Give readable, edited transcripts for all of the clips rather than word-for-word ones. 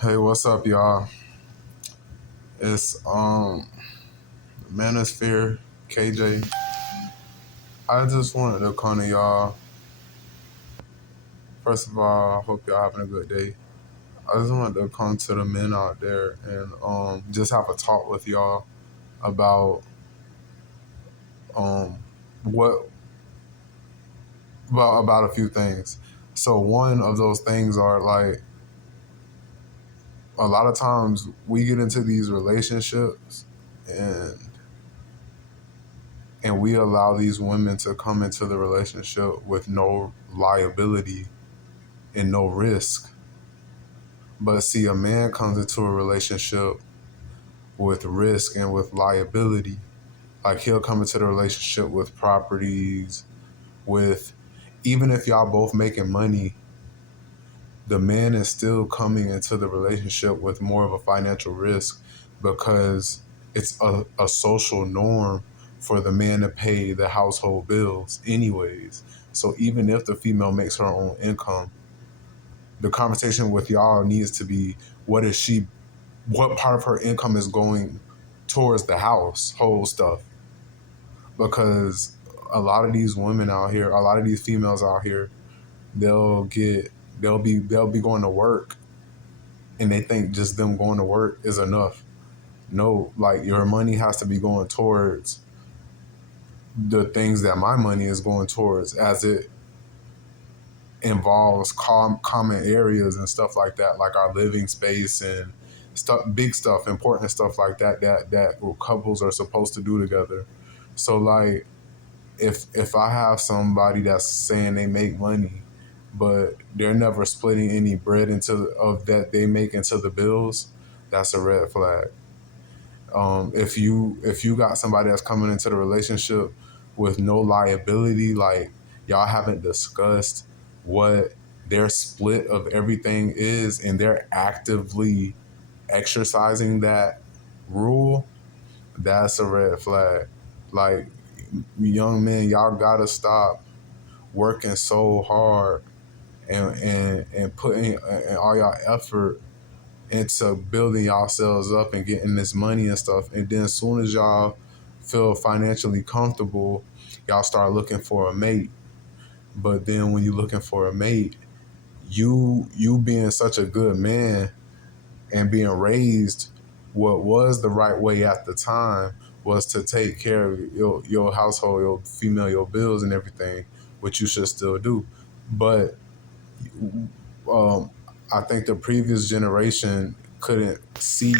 Hey, what's up, y'all? It's Manosphere KJ. I just wanted to come to y'all. First of all, I hope y'all having a good day. I just wanted to come to the men out there and just have a talk with y'all about um what about a few things. So one of those things are like a lot of times we get into these relationships and and we allow these women to come into the relationship with no liability and no risk. But see, a man comes into a relationship with risk and with liability. Like he'll come into the relationship with properties, with even if y'all both making money, the man is still coming into the relationship with more of a financial risk because it's a social norm for the man to pay the household bills anyways. So even if the female makes her own income, the conversation with y'all needs to be what part of her income is going towards the household stuff. Because a lot of these women out here, a lot of these females out here, they'll get they'll be going to work and they think just them going to work is enough. No, like your money has to be going towards the things that my money is going towards, as it involves common areas and stuff like that, like our living space and stuff, big stuff, important stuff like that couples are supposed to do together. So like if I have somebody that's saying they make money, but they're never splitting any bread into of that they make into the bills, that's a red flag. If you got somebody that's coming into the relationship with no liability, like y'all haven't discussed what their split of everything is, and they're actively exercising that rule, that's a red flag. Like young men, y'all gotta stop working so hard and putting all y'all effort into building yourselves up and getting this money and stuff. And then as soon as y'all feel financially comfortable, y'all start looking for a mate. But then when you're looking for a mate, you being such a good man and being raised what was the right way at the time was to take care of your household, your female, your bills and everything, which you should still do. But um, I think the previous generation couldn't see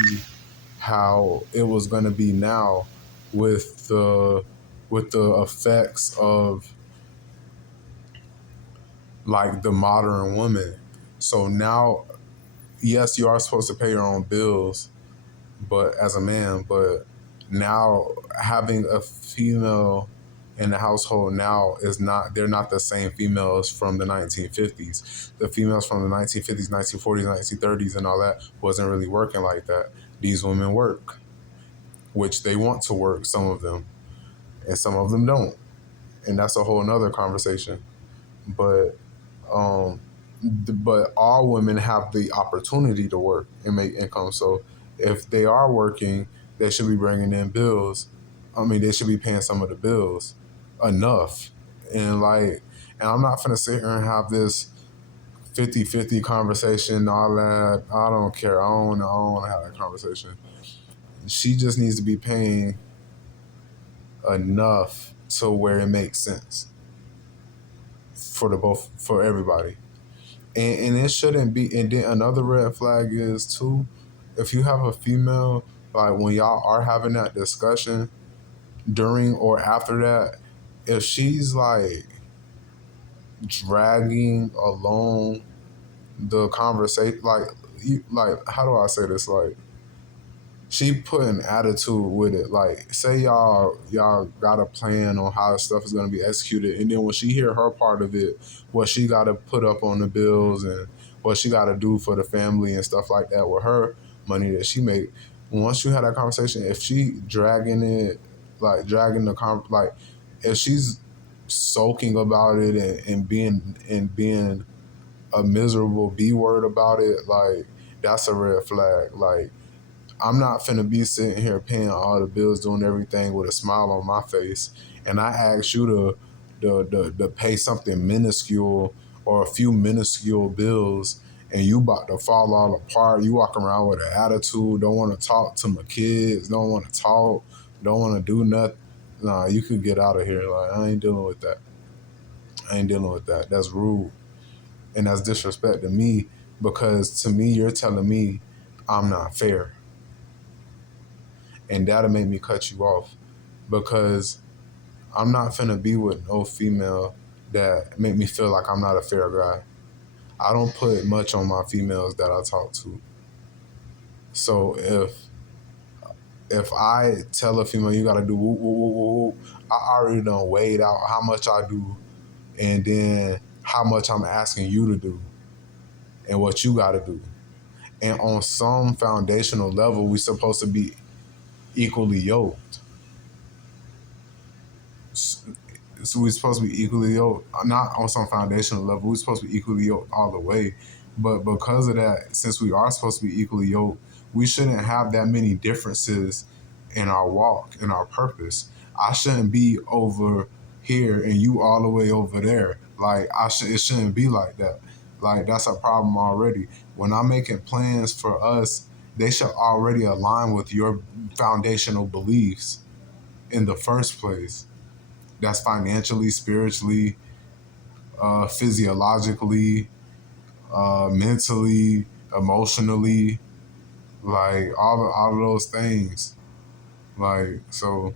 how it was going to be now with the effects of like the modern woman. So now, yes, you are supposed to pay your own bills, but as a man, but now having a female in the household now is not, they're not the same females from the 1950s. The females from the 1950s, 1940s, 1930s and all that wasn't really working like that. These women work, which they want to work, some of them, and some of them don't. And that's a whole nother conversation. But um, but all women have the opportunity to work and make income. So if they are working, they should be bringing in bills. I mean, they should be paying some of the bills enough. And like, and I'm not gonna sit here and have this 50-50 conversation, all that. I don't care. I don't want to have that conversation. She just needs to be paying enough to where it makes sense for the both, for everybody. And it shouldn't be. And then another red flag is too, if you have a female, like when y'all are having that discussion during or after that, if she's like dragging along the conversation, like how do I say this, like she put an attitude with it. Like, say y'all got a plan on how stuff is gonna be executed, and then when she hear her part of it, what she got to put up on the bills and what she got to do for the family and stuff like that with her money that she make. Once you had that conversation, if she dragging it, like dragging like if she's sulking about it and being a miserable B word about it, like that's a red flag. Like I'm not finna be sitting here paying all the bills, doing everything with a smile on my face, and I ask you to pay something minuscule or a few minuscule bills, and you about to fall all apart. You walk around with an attitude, don't want to talk to my kids, don't want to talk, don't want to do nothing. Nah, you could get out of here. Like I ain't dealing with that. I ain't dealing with that. That's rude and that's disrespect to me because to me you're telling me I'm not fair, and that'll make me cut you off because I'm not finna be with no female that make me feel like I'm not a fair guy. I don't put much on my females that I talk to. So if I tell a female you gotta do whoop, whoop, whoop, whoop, I already done weighed out how much I do and then how much I'm asking you to do and what you gotta do. And on some foundational level, we supposed to be equally yoked. So we're supposed to be equally yoked, not on some foundational level. We're supposed to be equally yoked all the way. But because of that, since we are supposed to be equally yoked, we shouldn't have that many differences in our walk, in our purpose. I shouldn't be over here and you all the way over there. Like it shouldn't be like that. Like that's a problem already. When I'm making plans for us, they should already align with your foundational beliefs in the first place. That's financially, spiritually, physiologically, mentally, emotionally, like all of those things. Like so,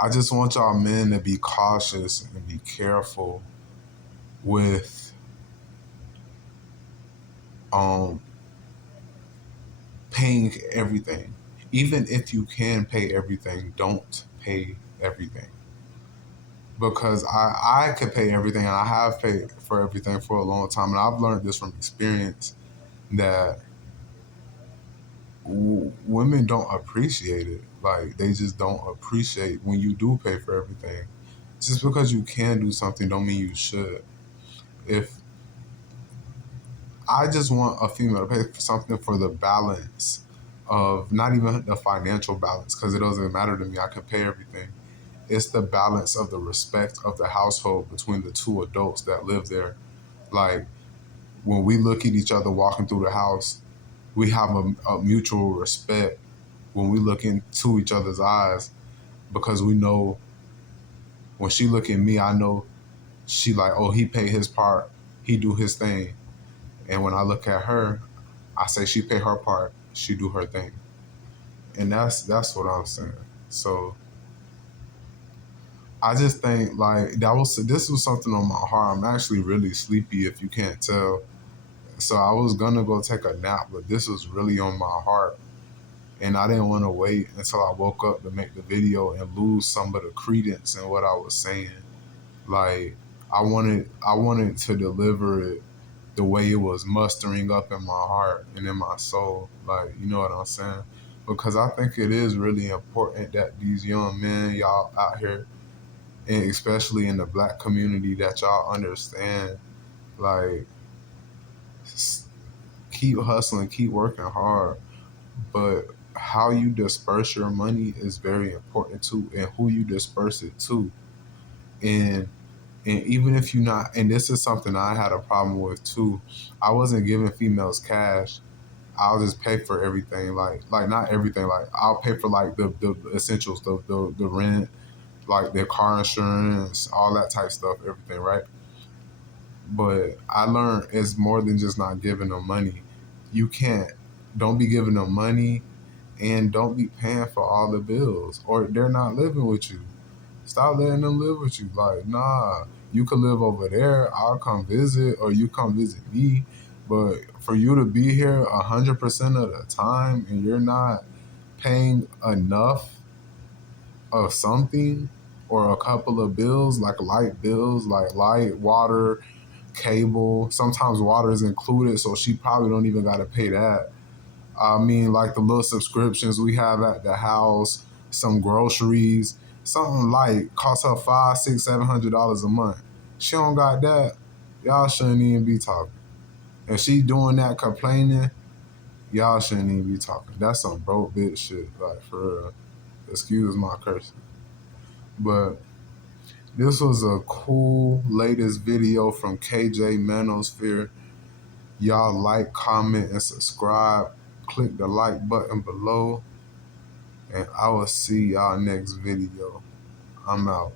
I just want y'all men to be cautious and be careful with um paying everything. Even if you can pay everything, don't pay everything. Because I could pay everything and I have paid for everything for a long time. And I've learned this from experience that women don't appreciate it. Like they just don't appreciate when you do pay for everything. Just because you can do something don't mean you should. If I just want a female to pay for something for the balance of not even the financial balance, because it doesn't matter to me. I can pay everything. It's the balance of the respect of the household between the two adults that live there. Like when we look at each other walking through the house, we have a mutual respect when we look into each other's eyes because we know when she look at me, I know she like, oh, he paid his part, he do his thing. And when I look at her, I say she pay her part, she do her thing. And that's what I'm saying. So I just think like this was something on my heart. I'm actually really sleepy if you can't tell. So I was gonna go take a nap, but this was really on my heart. And I didn't want to wait until I woke up to make the video and lose some of the credence in what I was saying. Like I wanted to deliver it the way it was mustering up in my heart and in my soul. Like, you know what I'm saying? Because I think it is really important that these young men, y'all out here, and especially in the black community, that y'all understand, like, keep hustling, keep working hard. But how you disperse your money is very important too, and who you disperse it to. And and even if you not, and this is something I had a problem with too. I wasn't giving females cash. I'll just pay for everything, like not everything. Like I'll pay for like the essentials, the rent, like their car insurance, all that type stuff, everything, right? But I learned it's more than just not giving them money. You can't. Don't be giving them money and don't be paying for all the bills or they're not living with you. Stop letting them live with you. Like, nah, you could live over there. I'll come visit or you come visit me. But for you to be here 100% of the time and you're not paying enough of something or a couple of bills, like light bills, like light, water, cable. Sometimes water is included, so she probably don't even got to pay that. I mean, like the little subscriptions we have at the house, some groceries, something like cost her $500, $600, $700 a month. She don't got that. y'all shouldn't even be talking. If she doing that complaining, y'all shouldn't even be talking. That's some broke bitch shit, like for real. Excuse my cursing. But this was a cool latest video from KJ Manosphere. Y'all like, comment, and subscribe. Click the like button below. And I will see y'all next video. I'm out.